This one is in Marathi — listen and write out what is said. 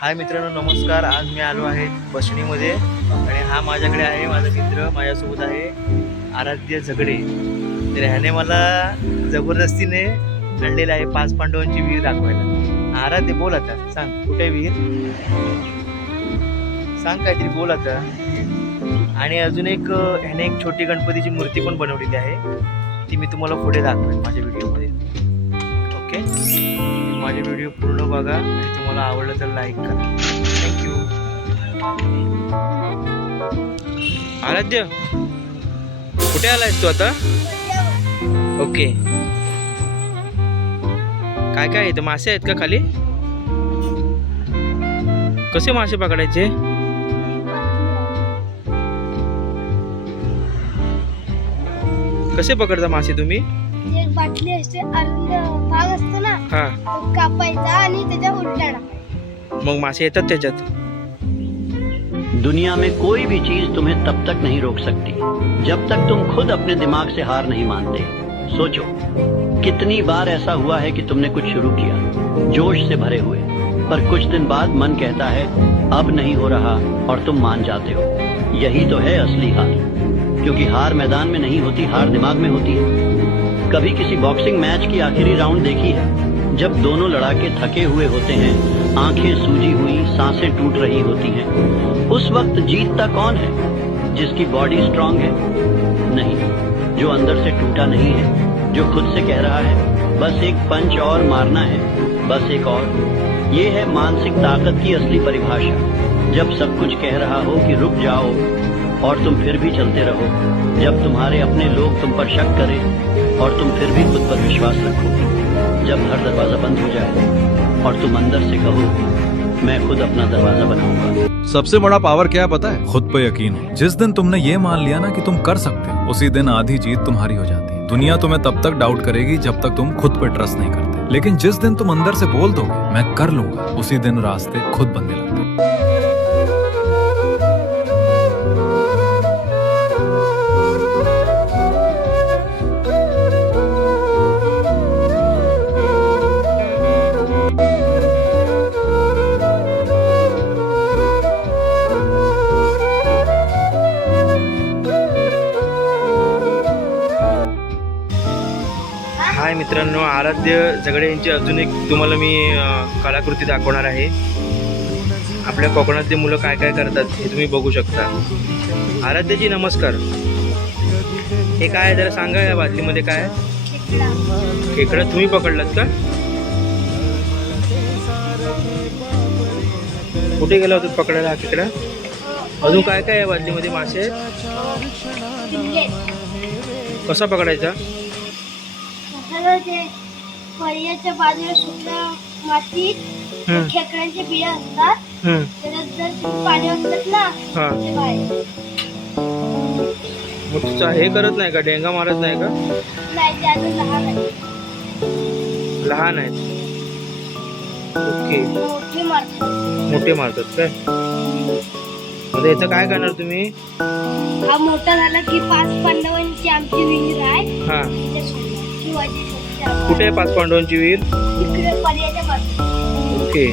हाय मित्रांनो, नमस्कार. आज मी आलो आहे बसणीमध्ये आणि हा माझ्याकडे आहे माझा मित्र. माझ्यासोबत आहे आराध्य झगडे. तर ह्याने मला जबरदस्तीने आणलेलं आहे 5 पांडवांची विहीर दाखवायला. आराध्य, बोल आता, सांग कुठे विहीर, सांग काहीतरी बोल आता. आणि अजून एक ह्याने एक छोटी गणपतीची मूर्ती पण बनवलेली आहे, ती मी तुम्हाला पुढे दाखवेन माझ्या व्हिडिओमध्ये. ओके, माझे व्हिडिओ पूर्ण बघा आणि तुम्हाला आवडलं तर लाईक करा. थँक्यू. आराध्य, कुठे आलायस तू आता? ओके, काय काय इथं मासे आहेत का खाली? कसे मासे पकडायचे? कसे पकडता मासे तुम्ही? एक बाटली असते, अर्ध भाग असतो ना, हा, तो कापायचा आणि त्याच्या उलटा टाकायचा. मग मासे येतात त्याच्यात? दुनिया में कोई भी चीज तुम्हें तब तक नहीं रोक सकती जब तक तुम खुद अपने दिमाग से हार नहीं मानते। सोचो, कितनी बार ऐसा हुआ है कि तुमने कुछ शुरू किया जोश से भरे हुए, पर कुछ दिन बाद मन कहता है अब नहीं हो रहा और तुम मान जाते हो। यही तो है असली हार, क्योंकि हार मैदान में नहीं होती, हार दिमाग में होती है। कभी किसी बॉक्सिंग मैच की आखिरी राउंड देखी है, जब दोनों लड़ाके थके हुए होते हैं, आंखें सूजी हुई, सांसें टूट रही होती हैं, उस वक्त जीतता कौन है? जिसकी बॉडी स्ट्रांग है? नहीं, जो अंदर से टूटा नहीं है, जो खुद से कह रहा है बस एक पंच और मारना है, बस एक और। ये है मानसिक ताकत की असली परिभाषा। जब सब कुछ कह रहा हो कि रुक जाओ और तुम फिर भी चलते रहो, जब तुम्हारे अपने लोग तुम पर शक करें और तुम फिर भी खुद पर विश्वास रखो, जब हर दरवाजा बंद हो जाए और तुम अंदर से कहो मैं खुद अपना दरवाजा बनाऊंगा। सबसे बड़ा पावर क्या है पता है? खुद पे यकीन है। जिस दिन तुमने ये मान लिया ना कि तुम कर सकते हो, उसी दिन आधी जीत तुम्हारी हो जाती है। दुनिया तुम्हें तब तक डाउट करेगी जब तक तुम खुद पे ट्रस्ट नहीं करते, लेकिन जिस दिन तुम अंदर से बोल दोगे मैं कर लूंगा, उसी दिन रास्ते खुद बनने लगते हैं। हाय मित्रांनो, आराध्य झगडे यांची अजून एक तुम्हाला मी कलाकृती दाखवणार आहे. आपल्या कोकणातले मुलं काय काय करतात हे तुम्ही बघू शकता. आराध्यजी नमस्कार. हे काय आहे जरा सांगा, या बादलीमध्ये काय आहे? खेकडा. खेकडा तुम्ही पकडलात का? कुठे गेला होता पकडायला हा खेकडा? अजून काय काय आहे बादलीमध्ये? मासे आहेत? पिल्ले. कसा पकडायचा? सगळं ते पर्याच्या बाजूला सुकल्या मातीत खेकड्यांचे बिया असतात, त्याच्यात जर तुम्ही पाणी असतात ना, हा, ते बाहेर. मग तुझा हे करत नाही का, डेंगा मारत नाही का? नाही, ते अजून लहान आहे. लहान आहेत. ओके, मोठी मारतात. मोठे मारतात काय? आता याचं काय करणार तुम्ही? हा मोठा झाला की 5 पांडवांची आमची विहीर आहे, हा, ते सोडणार. शिवाजी कुठे आहे 5 पांडवांची विहीर? इकडे पर्याच्या बाजूला. ओके,